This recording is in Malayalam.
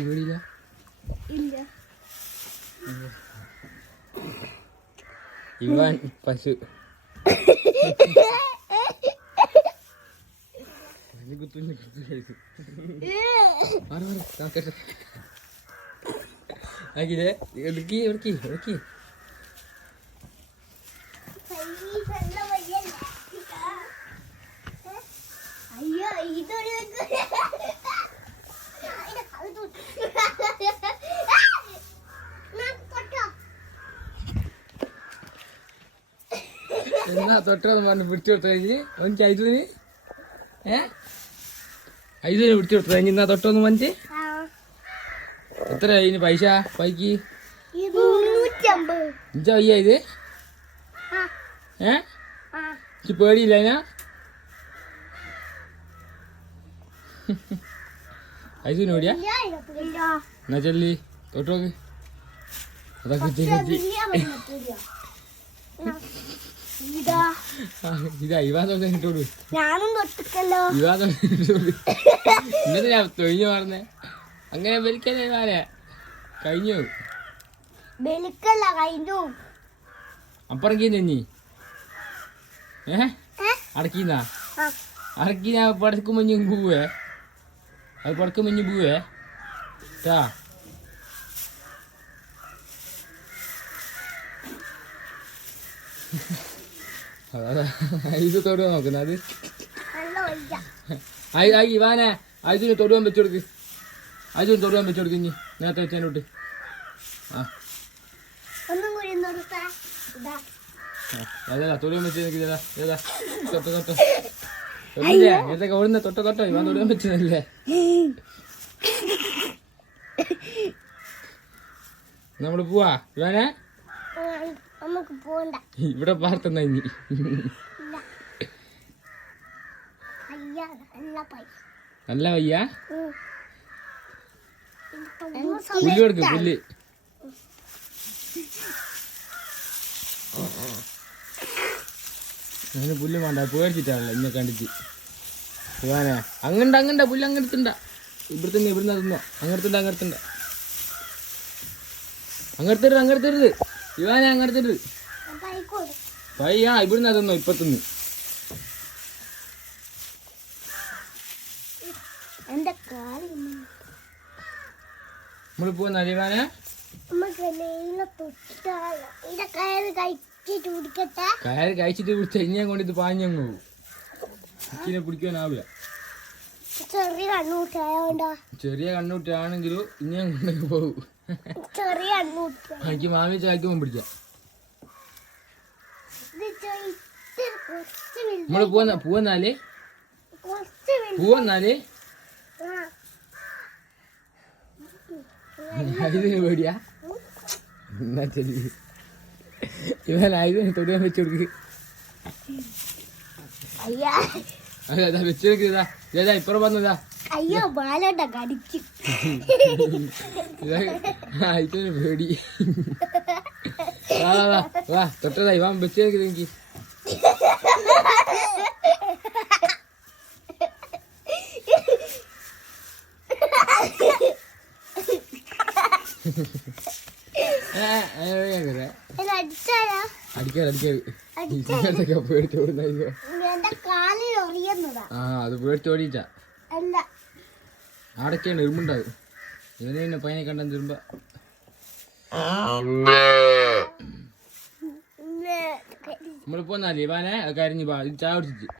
പേടിയില്ല ഇവാൻ പശു ആക്കില്ലേ എടുക്കി എടുക്കി എടുക്കി അയ്യോ ഇതൊരു എന്നാ തൊട്ടത് പറഞ്ഞ് പിടിച്ചു കൊടുത്തു കഴിഞ്ഞ് എനിക്ക് ഐതുവിന് ഐതുവിന് പിടിച്ചു കൊടുത്തു കഴിഞ്ഞ് എന്നാ തൊട്ടൊന്ന് മഞ്ച് എത്ര അതിന് പൈസ പൈക്ക് ഇഞ്ച വയ്യ ഇത് പേടിയില്ല അതിനാ ഐതുവിന് പേടിയാ എന്നാ ചെല്ലി തൊട്ടോക്ക് അതൊക്കെ ഇതാ ഇവാ തൊട്ടോട് ഞാനും തൊട്ടിക്കല്ലോ ഇവാ തൊട്ടോട് ഇന്നത്തെ ഞാൻ തൊഴിഞ്ഞു മാറുന്നേ അങ്ങനെ വലിക്കല്ലേ വാരെ കഴിഞ്ഞു വെളുക്കല്ല കഴിഞ്ഞു അപ്പറക്കീന്ന് നീ അടക്കീന്നാ അടക്കി ഞാൻ പടക്കുമ്പോ ഇനി പോവേ അത് പടക്കുമ്പോ ഇനി പോവേ ട്ടാ ഇത് തൊടുവാൻ നോക്കുന്ന അത് ഇവാനെ അതിന് തൊടുവാൻ വെച്ചു കൊടുക്ക് അതിന് തൊടുവാൻ വെച്ചു കൊടുക്ക് ഇനി നേരത്തെ വെച്ചതിനോട്ട് അതാ തൊടുവാൻ വെച്ച് ഏതാ ഏതാ തൊട്ടോ തൊട്ടോ തൊട്ടില്ലേ ഏതൊക്കെ ഓടുന്ന തൊട്ടോ തൊട്ടോ ഇവാൻ തൊടുവാൻ വെച്ചതല്ലേ നമ്മള് പോവാ ഇവാനെ നമുക്ക് പോണ്ട ഇവിടെ പാർത്തുന്ന ഇനി നല്ല വയ്യ പുല്ല് കൊടുക്ക് പുല്ല് അങ്ങനെ പുല്ല് വേണ്ട പേടിച്ചിട്ടാണല്ലോ ഇന്നെ കണ്ടിട്ട് ഇവാനെ അങ്ങണ്ട പുല്ല് അങ്ങെടുത്തുണ്ട ഇവിടുത്തെ ഇവിടുന്ന് തിന്നോ അങ്ങെടുത്തുണ്ട അങ്ങെടുത്തരുത് ഇവാനെ അങ്ങെടുത്തിട്ട് പയ്യാ ഇവിടുന്ന് തിന്നോ ഇപ്പൊ തിന്നു നമ്മള് പോന്ന ഇവാനെ കയറ് കഴിച്ചിട്ട് കുടിച്ച ഇനിയെ കൊണ്ടിത് പാഞ്ഞങ്ങ് പോകും ഇച്ചിനെ പിടിക്കാനാവില്ല ചെറിയ കണ്ണൂട്ടാണെങ്കിലും ഇനിയെ കൊണ്ടൊക്കെ പോകും എനിക്ക് മാമി ചായക്കുമ്പോൾ പിടിക്കാം നമ്മള് പോവന്നാല് ഐതിന് പേടിയാ എന്നാ ചെല്ലി ഇവൻ ഐതിന് തൊടുവാൻ വെച്ചു കൊടുക്ക് അതാ വെച്ചു കൊടുക്കുന്നതാ ഏതാ ഇപ്പുറം വന്നതാ അയ്യോ ബാലോട്ട കടിച്ചു ഐതിന് പേടി വാ തൊട്ടതാ ഇവാൻ വെച്ചു കൊടുക്കുന്നത് എനിക്ക് അത് പേടിച്ചോടിച്ചാ ആടൊക്കെയാണ് ഇരുമ്പുണ്ടാവും ഇവനെ തന്നെ പയ്യനെ കണ്ടെന്ന് തിരുമ്പ നമ്മളിപ്പോ ഇവാനെ കരിഞ്ഞു ചായ കുടിച്ചിട്ട്